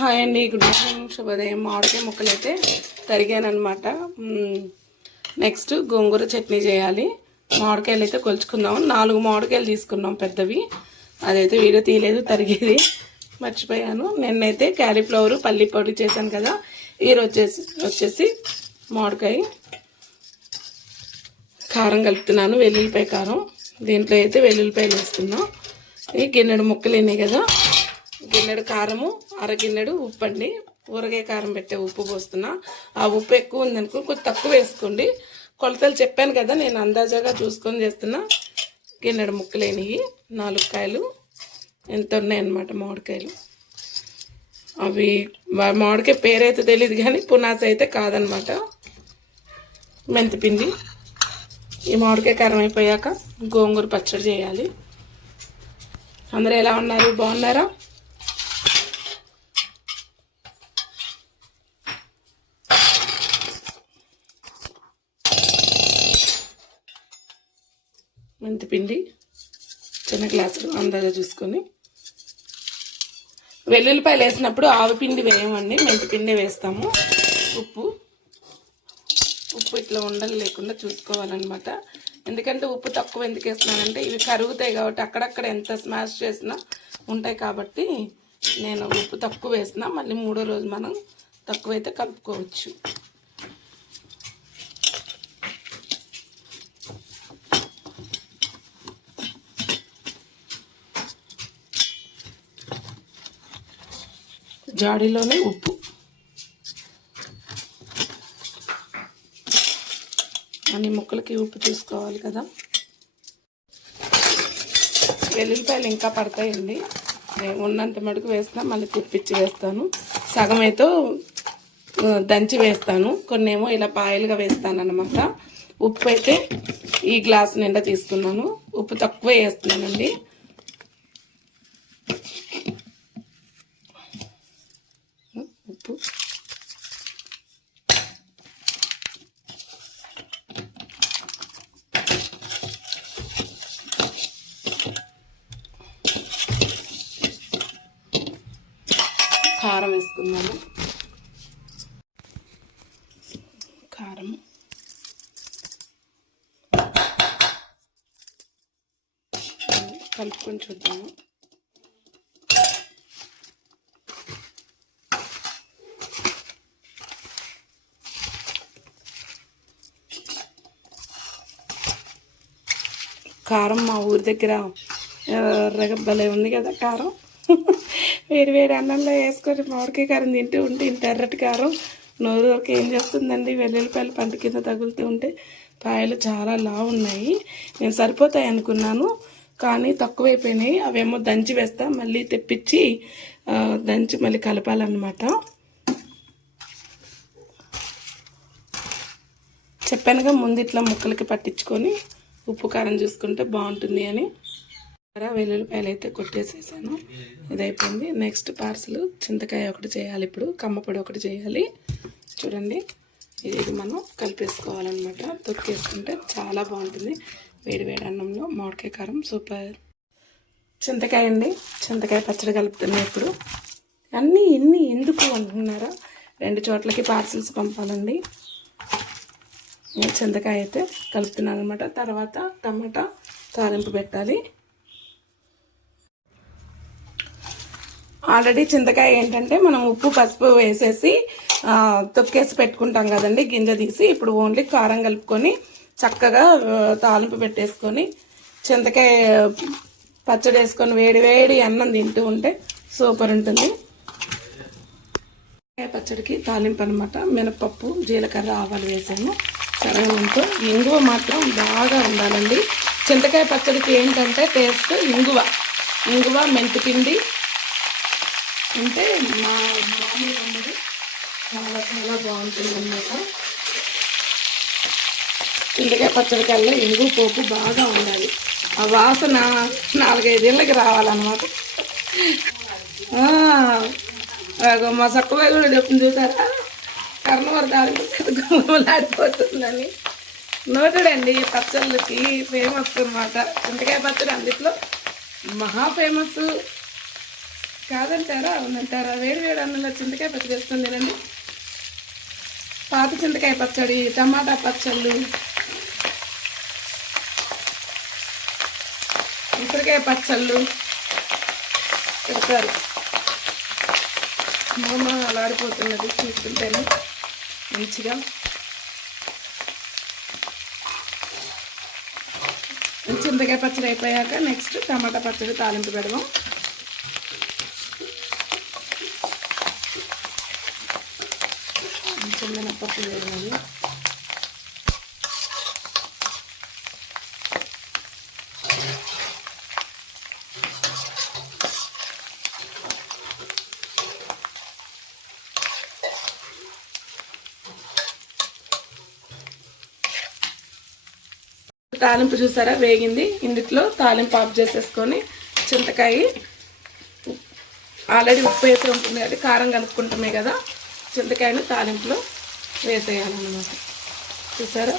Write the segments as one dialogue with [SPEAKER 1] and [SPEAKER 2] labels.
[SPEAKER 1] Hi అండి good morning శుభోదయం. మామిడికాయ ముక్కలు అయితే తరిగానమాట నెక్స్ట్ గోంగూర చట్నీ చేయాలి. మామిడికాయలు అయితే కొలుచుకుందాం. నాలుగు మామిడికాయలు తీసుకున్నాం పెద్దవి. అదైతే వీడియో తీయలేదు తరిగేది. మర్చిపోయాను. నిన్నైతే క్యాలీఫ్లవర్ పల్లి పొడి చేశాను కదా. ఈరోజు వచ్చేసి వచ్చేసి మామిడికాయ. కారం కలుపుతున్నాను వెల్లుల్లిపాయ కారం. దీంట్లో అయితే వెల్లుల్లిపాయలు వేస్తున్నాం ఈ గిన్నెడు ముక్కలు అయినాయి కదా. గిన్నెడు కారము అర గిన్నెడు ఉప్పు అండి ఊరగాయ కారం పెట్టే ఉప్పు పోస్తున్నా. ఆ ఉప్పు ఎక్కువ ఉందనుకో కొంచెం తక్కువ వేసుకోండి. కొలతలు చెప్పాను కదా నేను అందాజాగా చూసుకొని చేస్తున్నా. గిన్నెడు ముక్కలేనివి. నాలుగు కాయలు. ఎంత ఉన్నాయన్నమాట మామిడికాయలు. అవి మామిడికాయ పేరైతే తెలియదు కానీ పునాస అయితే కాదనమాట మెంతిపిండి ఈ మామిడికాయ కారం అయిపోయాక గోంగూర పచ్చడి చేయాలి. అందరూ ఎలా ఉన్నారు? బాగున్నారా? మెంతిపిండి చిన్న గ్లాసులు అందాగా చూసుకొని. వెల్లుల్లిపాయలు వేసినప్పుడు ఆవిపిండి వేయమండి. మెంతిపిండి వేస్తాము. ఉప్పు. ఉప్పు ఇట్లా ఉండలు లేకుండా చూసుకోవాలన్నమాట. ఎందుకంటే ఉప్పు తక్కువ ఎందుకు వేస్తున్నానంటే ఇవి కరుగుతాయి కాబట్టి అక్కడక్కడ ఎంత స్మాష్ చేసినా ఉంటాయి కాబట్టి నేను ఉప్పు తక్కువ వేసిన మళ్ళీ మూడో రోజు మనం తక్కువైతే కలుపుకోవచ్చు. జాడీలోనే ఉప్పు. అన్ని ముక్కలకి ఉప్పు చూసుకోవాలి కదా. వెల్లుల్లిపాయలు ఇంకా పడతాయండి. ఉన్నంత మటుకు వేస్తా మళ్ళీ తిప్పించి వేస్తాను. సగం అయితే దంచి వేస్తాను. కొన్ని ఏమో ఇలా పాయలుగా వేస్తాను అనమాట ఉప్పు అయితే ఈ గ్లాస్ నిండా తీసుకున్నాను. ఉప్పు తక్కువ వేస్తున్నానండి ఉప్పు కారం వేసుకున్నాను కారం. కలుపుకొని చూద్దాము. కారం మా ఊరి దగ్గర రగ భలే ఉంది కదా కారం. వేడి వేడి అన్నంలో వేసుకొని మామిడికాయ కారం తింటూ ఉంటే ఇంత ఎర్రటి కారం. నోరు వరకు ఏం చేస్తుందండి? వెల్లుల్లిపాయలు పంట కింద తగులుతూ ఉంటే కాయలు చాలా లా ఉన్నాయి నేను సరిపోతాయి అనుకున్నాను కానీ తక్కువైపోయినాయి. అవేమో దంచి వేస్తా మళ్ళీ తెప్పించి దంచి మళ్ళీ కలపాలన్నమాట. చెప్పానుగా ముందు ఇట్లా ముక్కలకి పట్టించుకొని ఉప్పు కారం చూసుకుంటే బాగుంటుంది అని. వెల్లుల్లిపాయలు అయితే కొట్టేసేసాను. ఇది అయిపోయింది నెక్స్ట్ పార్సల్ చింతకాయ ఒకటి చేయాలి ఇప్పుడు. కమ్మపొడి ఒకటి చేయాలి. చూడండి. ఇది ఇది మనం కలిపేసుకోవాలన్నమాట. తొక్కేసుకుంటే చాలా బాగుంటుంది. వేడి వేడి అన్నంలో మామిడికాయ కారం సూపర్. చింతకాయ అండి. చింతకాయ పచ్చడి కలుపుతున్నాయి ఇప్పుడు. అన్నీ ఎన్ని ఎందుకు అంటున్నారా? రెండు చోట్లకి పార్సిల్స్ పంపాలండి. చింతకాయ అయితే కలుపుతున్నాను అనమాట తర్వాత టమాటా తాలింపు పెట్టాలి. ఆల్రెడీ చింతకాయ ఏంటంటే మనం ఉప్పు పసుపు వేసేసి తొక్కేసి పెట్టుకుంటాం కదండి గింజ తీసి. ఇప్పుడు ఓన్లీ కారం కలుపుకొని చక్కగా తాలింపు పెట్టేసుకొని చింతకాయ పచ్చడి వేసుకొని వేడి వేడి అన్నం తింటూ ఉంటే సూపర్ ఉంటుంది. చింతకాయ పచ్చడికి తాలింపు అనమాట మినపప్పు జీలకర్ర ఆవాలు వేసాము. సరైనంతో ఇంగువ మాత్రం బాగా ఉండాలండి. చింతకాయ పచ్చడికి ఏంటంటే టేస్ట్ ఇంగువ. ఇంగువ మెంతిపిండి అంటే మా మామూలు అన్నది చాలా చాలా బాగుంటుంది అన్నమాట చింతకాయ పచ్చడి కల్లా ఇంగు పోపు బాగా ఉండాలి. ఆ వాసన నాలుగైదేళ్ళకి రావాలన్నమాట. మా సక్కువ కూడా చెప్పింది చూసారా? కర్ణవర దారి నోటెడ్ అండి పచ్చళ్ళకి ఫేమస్ అనమాట చింతకాయ పచ్చడి అందుట్లో మహా ఫేమస్ కాదంటారా? అవునంటారా? వేడి వేడి అన్నంలో చింతకాయ పచ్చడి వేసుకొని తినండి పాత చింతకాయ పచ్చడి టమాటా పచ్చళ్ళు. ఉసిరికాయ పచ్చళ్ళు. పెడతారు. మూమ అలాడిపోతున్నది చూస్తుంటేనే మంచిగా. చింతకాయ పచ్చడి అయిపోయాక నెక్స్ట్ టమాటా పచ్చడి తాలింపు పెడదాం. పప్పు మినపప్పు తాలింపు చూసారా? వేగింది. ఇందుట్లో తాలింపు ఆఫ్ చేసేసుకొని చింతకాయ ఆల్రెడీ ఉప్పు వేసి ఉంటుంది కాబట్టి కారం కలుపుకుంటామే కదా. చింతకాయను తాలింపులో వేసేయాలన్నమాట. చూసారా?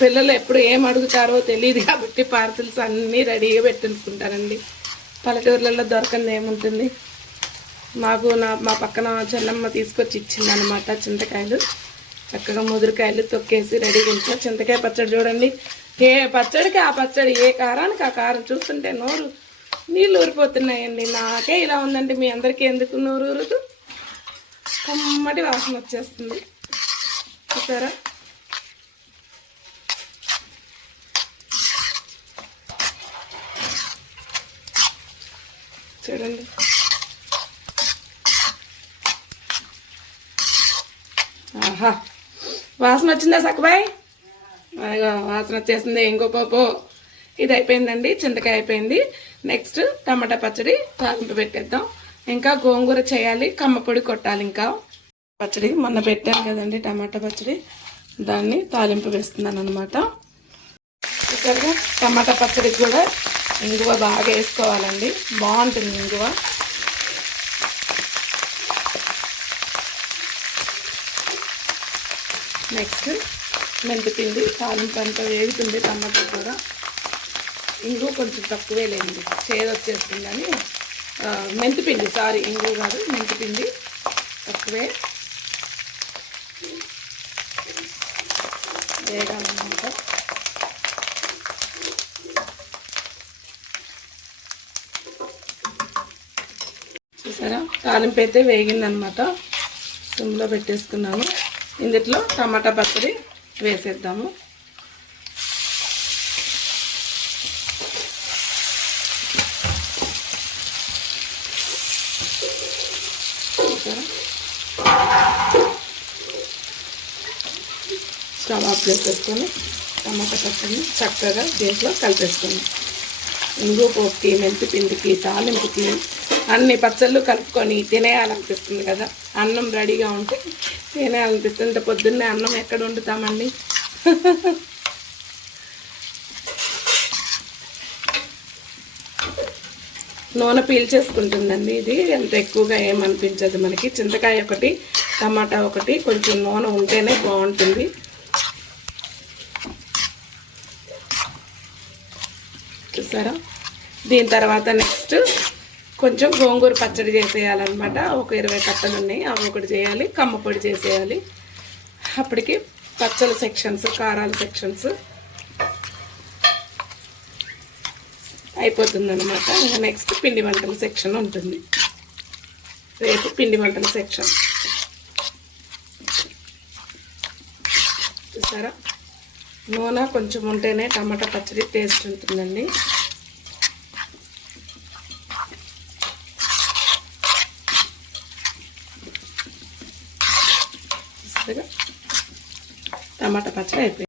[SPEAKER 1] పిల్లలు ఎప్పుడు ఏం అడుగుతారో తెలియదు కాబట్టి పార్సిల్స్ అన్నీ రెడీగా పెట్టించుకుంటారండి. పల్లెటూర్లలో దొరకంది ఏముంటుంది? మాకు నా మా పక్కన చెల్లమ్మ తీసుకొచ్చి ఇచ్చింది అనమాట చింతకాయలు. చక్కగా ముదురుకాయలు తొక్కేసి రెడీగా ఉంచా చింతకాయ పచ్చడి చూడండి. ఏ పచ్చడికి ఆ పచ్చడి ఏ కారానికి ఆ కారం? చూస్తుంటే నోరు నీళ్ళు ఊరిపోతున్నాయండి. నాకే ఇలా ఉందంటే మీ అందరికీ ఎందుకు నూరు ఊరుదు? కమ్మటి వాసన వచ్చేస్తుంది. చూసారా? చూడండి. ఆహా. వాసన వచ్చిందా సక్కబాయ్ వాసన వచ్చేసింది. ఇంకో పోపు. ఇది అయిపోయిందండి. చింతకాయ అయిపోయింది. నెక్స్ట్ టమాటా పచ్చడి తాలింపు పెట్టేద్దాం. ఇంకా గోంగూర చేయాలి కమ్మపొడి కొట్టాలి ఇంకా. పచ్చడి మొన్న పెట్టాను కదండి టమాటా పచ్చడి. దాన్ని తాలింపు వేస్తున్నాను అనమాట ఇక్కడ టమాటా పచ్చడికి కూడా ఇంగువ బాగా వేసుకోవాలండి. బాగుంటుంది ఇంగువ. నెక్స్ట్ మెంతిపిండి తాలింపు అంతా వేగుతుంది టమాటా కూడా. ఇంగు కొంచెం తక్కువే లేండి. చేదు వచ్చేస్తుంది కానీ మెంతిపిండి సారీ ఇంగు కాదు మెంతిపిండి తక్కువే. వేగాలన్నమాట. చూసారా? తాలింపు అయితే వేగిందనమాట సిమ్లో పెట్టేసుకున్నాను. ఇందులో టమాటా పచ్చడి వేసేద్దాము చూసారా స్టవ్ ఆఫ్ చేసేసుకొని టమాటా పచ్చడిని చక్కగా దీంట్లో కలిపేసుకున్నాం ఇంగు పోపుకి మెంతి పిండికి తాలింపుకి అన్ని పచ్చళ్ళు కలుపుకొని తినేయాలనిపిస్తుంది కదా. అన్నం రెడీగా ఉంటే తినేయాలనిపిస్తుంది. ఇంత పొద్దున్నే అన్నం ఎక్కడ వండుతామండి? నూనె పీల్చేసుకుంటుందండి ఇది. ఎంత ఎక్కువగా ఏమనిపించదు మనకి. చింతకాయ ఒకటి టమాటా ఒకటి కొంచెం నూనె ఉంటేనే బాగుంటుంది. చూసారా దీని తర్వాత నెక్స్ట్ కొంచెం గోంగూర పచ్చడి చేసేయాలన్నమాట. ఒక ఇరవై కట్టలు ఉన్నాయి. అవి ఒకటి చేయాలి. కమ్మపొడి చేసేయాలి. అప్పటికి పచ్చల సెక్షన్స్ కారాల సెక్షన్స్ అయిపోతుందన్నమాట. ఇంకా నెక్స్ట్ పిండి వంటల సెక్షన్ ఉంటుంది. రేపు పిండి వంటల సెక్షన్. చూసారా? నూనె కొంచెం ఉంటేనే టమాటా పచ్చడి టేస్ట్ ఉంటుందండి. చూసారుగా? టమాటా పచ్చడి అయిపోయింది